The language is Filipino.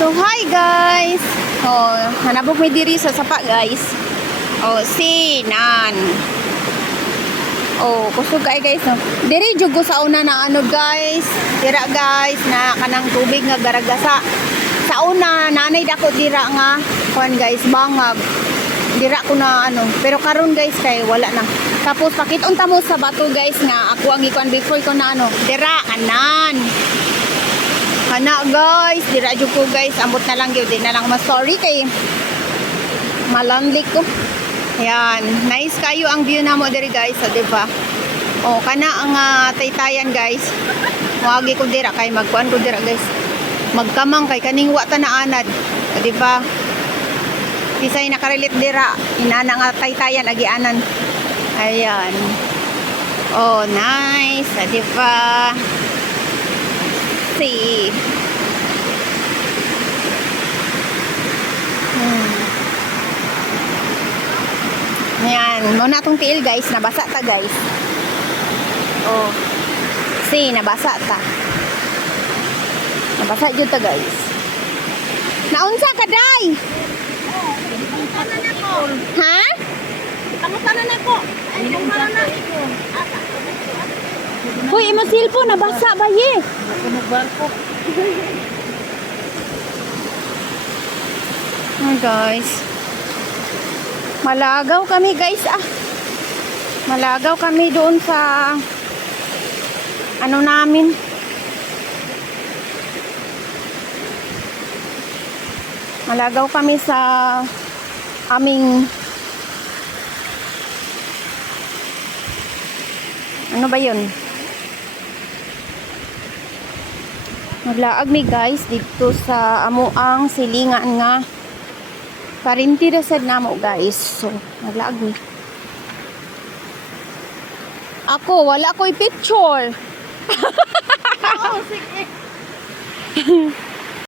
So hi guys. Oh, hanapok mi diri sa sapa guys. Oh, si Nan. Oh, kusog kay guys no. Diri jud sa una na ano guys. Dira guys na kanang tubig nga garagasa. Sa una nanay dako dira nga kuan guys bangag. Dira ko na ano, pero karon guys kay wala na. Tapos pakiton ta mo sa bato guys nga ako ang ikuan before ko na ano. Dira kanan. Kana guys, dira jud ko guys, ambot na lang gyud di na lang ma-sorry kay malamlik ko. Yan, nice kayo ang view namo diri guys, sa di ba? Oh, kana ang ah, taytayan guys. Wagi ko dira kay magkuan ko dira guys. Magkamang kay kaning wa ta na anad, O, di ba? Kisay nakarelate dira, inana nga taytayan agianan. Ayan. Oh, nice, sa di ba? See. Hmm. Ayan, muna tong tiil guys, nabasa ta guys. Oh. See, nabasa ta. Nabasa jud ta guys. Naunsa ka day? Ha? Kamusta na ko? Ay, kung na na. Hoy, imo cellphone nabasa ba ye? barko. Hi guys. Malagaw kami guys ah. Malagaw kami doon sa ano namin. Malagaw kami sa aming ano ba yun? Maglaag mi guys dito sa amuang silingan nga Parinti ra sad namo guys. So, maglaag mi. Ako, wala ko'y picture. Oo, sige.